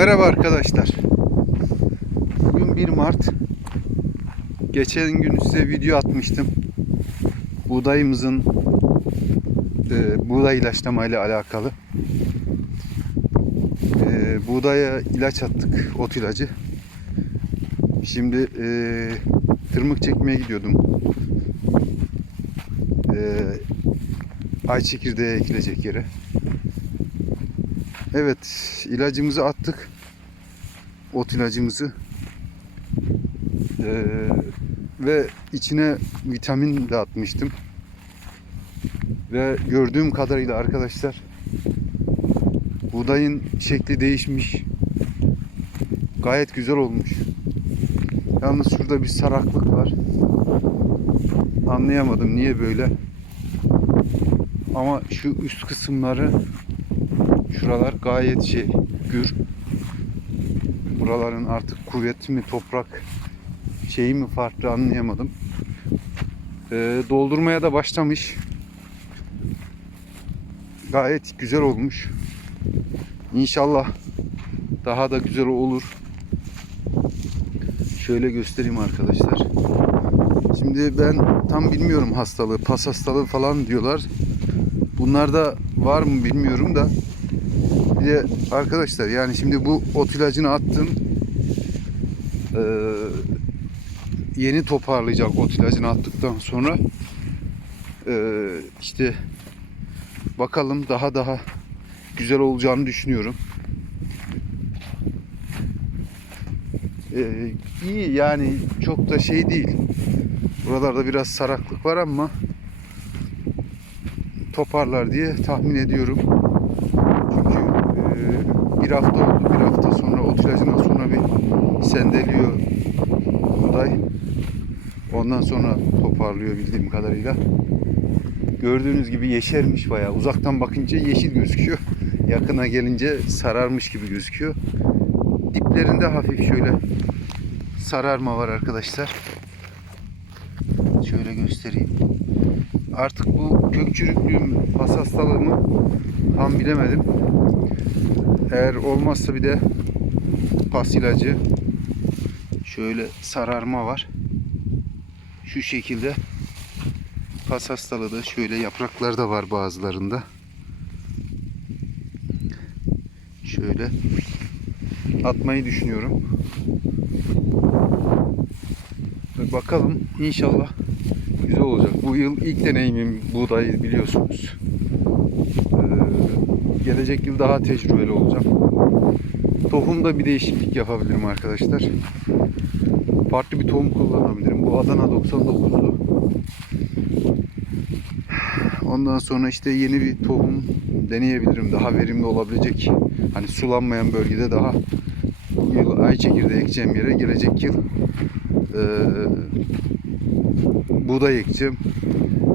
Merhaba arkadaşlar. Bugün 1 Mart. Geçen gün size video atmıştım. Buğdayımızın e, buğday ilaçlama ile alakalı. E, buğdaya ilaç attık, ot ilacı. Şimdi e, tırmık çekmeye gidiyordum. E, ay çekirdeği ekilecek yere. Evet, ilacımızı attık. Ot ilacımızı. Ee, ve içine vitamin de atmıştım. Ve gördüğüm kadarıyla arkadaşlar buğdayın şekli değişmiş. Gayet güzel olmuş. Yalnız şurada bir saraklık var. Anlayamadım niye böyle. Ama şu üst kısımları Şuralar gayet şey gür. Buraların artık kuvveti mi toprak şeyi mi farklı anlayamadım. Ee, doldurmaya da başlamış. Gayet güzel olmuş. İnşallah daha da güzel olur. Şöyle göstereyim arkadaşlar. Şimdi ben tam bilmiyorum hastalığı, pas hastalığı falan diyorlar. Bunlarda var mı bilmiyorum da bir de arkadaşlar yani şimdi bu ot ilacını attım. Ee, yeni toparlayacak ot ilacını attıktan sonra ee, işte bakalım daha daha güzel olacağını düşünüyorum. Ee, iyi yani çok da şey değil. Buralarda biraz saraklık var ama toparlar diye tahmin ediyorum. Bir hafta oldu. Bir hafta sonra ot ilacından sonra bir sendeliyor buğday. Ondan sonra toparlıyor bildiğim kadarıyla. Gördüğünüz gibi yeşermiş bayağı. Uzaktan bakınca yeşil gözüküyor. Yakına gelince sararmış gibi gözüküyor. Diplerinde hafif şöyle sararma var arkadaşlar. Şöyle göstereyim. Artık bu kök çürüklüğüm, pas hastalığımı tam bilemedim. Eğer olmazsa bir de pas ilacı şöyle sararma var. Şu şekilde pas hastalığı da şöyle yapraklar da var bazılarında. Şöyle atmayı düşünüyorum. Bakalım inşallah güzel olacak. Bu yıl ilk deneyimim buğday biliyorsunuz. Ee, gelecek yıl daha tecrübeli olacağım. Tohumda bir değişiklik yapabilirim arkadaşlar. Farklı bir tohum kullanabilirim. Bu Adana 99'du. Ondan sonra işte yeni bir tohum deneyebilirim. Daha verimli olabilecek. Hani sulanmayan bölgede daha bu yıl ay çekirdeği ekeceğim yere gelecek yıl ee, buğday ekeceğim.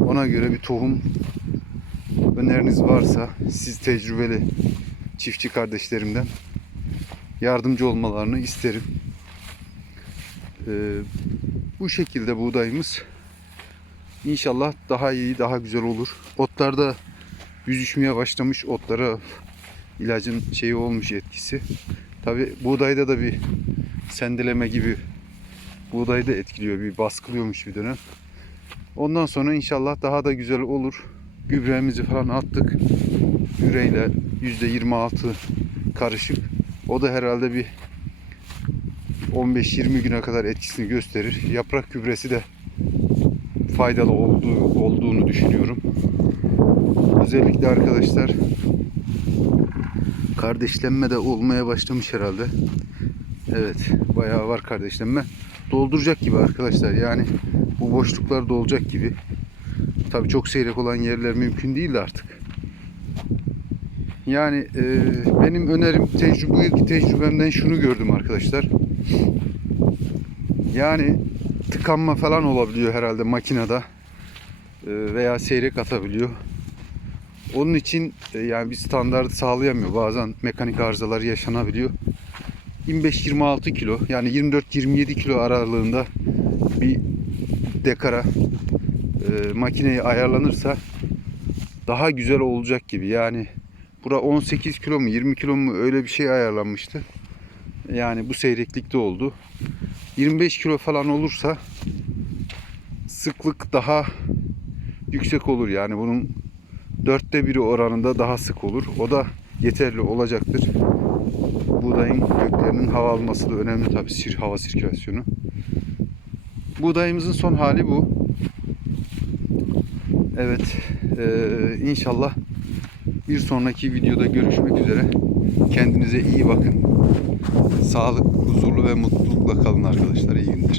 Ona göre bir tohum öneriniz varsa siz tecrübeli çiftçi kardeşlerimden yardımcı olmalarını isterim. Ee, bu şekilde buğdayımız inşallah daha iyi, daha güzel olur. Otlarda yüzüşmeye başlamış. Otlara ilacın şeyi olmuş etkisi. Tabi buğdayda da bir sendeleme gibi buğdayı da etkiliyor. Bir baskılıyormuş bir dönem. Ondan sonra inşallah daha da güzel olur. Gübremizi falan attık. Güreyle %26 karışık. O da herhalde bir 15-20 güne kadar etkisini gösterir. Yaprak gübresi de faydalı olduğu, olduğunu düşünüyorum. Özellikle arkadaşlar kardeşlenme de olmaya başlamış herhalde. Evet bayağı var kardeşlenme. Dolduracak gibi arkadaşlar yani bu boşluklar dolacak gibi. Tabii çok seyrek olan yerler mümkün değil de artık. Yani e, benim önerim tecrübe, tecrübemden şunu gördüm arkadaşlar. Yani tıkanma falan olabiliyor herhalde makinede e, veya seyrek atabiliyor. Onun için e, yani bir standart sağlayamıyor. Bazen mekanik arızalar yaşanabiliyor. 25-26 kilo yani 24-27 kilo aralığında bir dekara e, makineyi ayarlanırsa daha güzel olacak gibi. Yani bura 18 kilo mu 20 kilo mu öyle bir şey ayarlanmıştı. Yani bu seyreklikte oldu. 25 kilo falan olursa sıklık daha yüksek olur. Yani bunun dörtte biri oranında daha sık olur. O da yeterli olacaktır. Buğdayın köklerinin hava alması da önemli tabii sir, hava sirkülasyonu. Buğdayımızın son hali bu. Evet, eee, inşallah bir sonraki videoda görüşmek üzere. Kendinize iyi bakın. Sağlık, huzurlu ve mutlulukla kalın arkadaşlar. İyi günler.